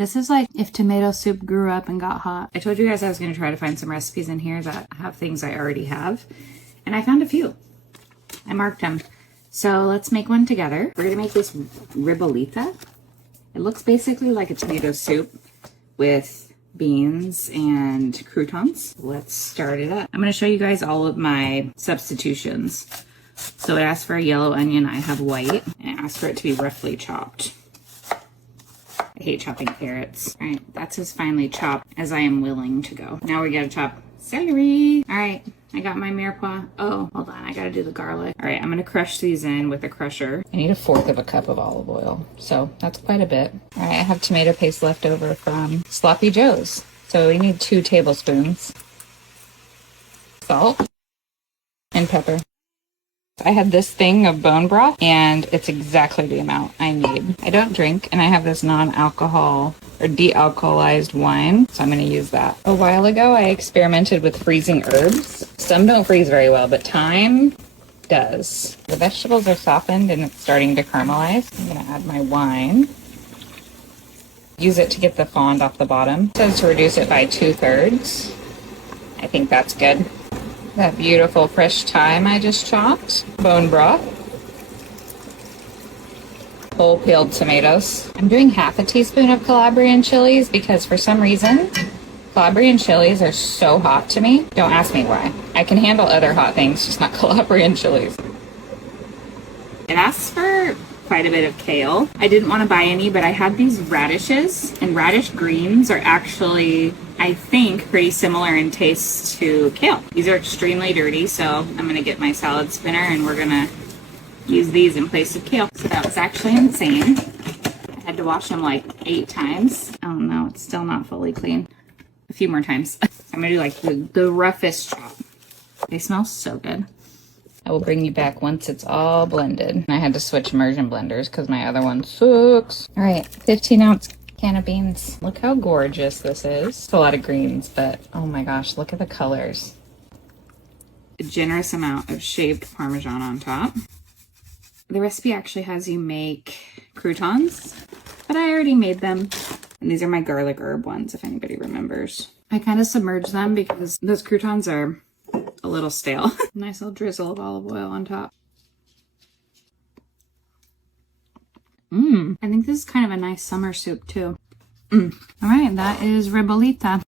This is like if tomato soup grew up and got hot. I told you guys I was going to try to find some recipes in here that have things I already have. And I found a few. I marked them. So let's make one together. We're going to make this ribollita. It looks basically like a tomato soup with beans and croutons. Let's start it up. I'm going to show you guys all of my substitutions. So it asks for a yellow onion. I have white. And it asks for it to be roughly chopped. I hate chopping carrots. All right, that's as finely chopped as I am willing to go. Now we gotta chop celery. All right, I got my mirepoix. Oh, hold on, I gotta do the garlic. All right, I'm gonna crush these in with a crusher. I need 1/4 cup of olive oil, so that's quite a bit. All right, I have tomato paste left over from Sloppy Joe's. So we need 2 tablespoons. Salt and pepper. I had this thing of bone broth and it's exactly the amount I need. I don't drink and I have this non-alcohol or de-alcoholized wine, so I'm going to use that. A while ago I experimented with freezing herbs. Some don't freeze very well, but thyme does. The vegetables are softened and it's starting to caramelize. I'm going to add my wine. Use it to get the fond off the bottom. It says to reduce it by 2/3. I think that's good. That beautiful fresh thyme I just chopped. Bone broth. Whole peeled tomatoes. I'm doing 1/2 teaspoon of Calabrian chilies because for some reason, Calabrian chilies are so hot to me. Don't ask me why. I can handle other hot things, just not Calabrian chilies. It asks for quite a bit of kale. I didn't want to buy any, but I had these radishes, and radish greens are actually, I think, pretty similar in taste to kale. These are extremely dirty, so I'm going to get my salad spinner and we're going to use these in place of kale. So that was actually insane. I had to wash them like 8 times. Oh no, it's still not fully clean. A few more times. I'm going to do like the roughest chop. They smell so good. I will bring you back once it's all blended. I had to switch immersion blenders because my other one sucks. All right, 15-ounce can of beans. Look how gorgeous this is. It's a lot of greens, but oh my gosh, look at the colors. A generous amount of shaved Parmesan on top. The recipe actually has you make croutons, but I already made them. And these are my garlic herb ones, if anybody remembers. I kind of submerge them because those croutons are a little stale. Nice little drizzle of olive oil on top. I think this is kind of a nice summer soup too. All right, that is ribollita.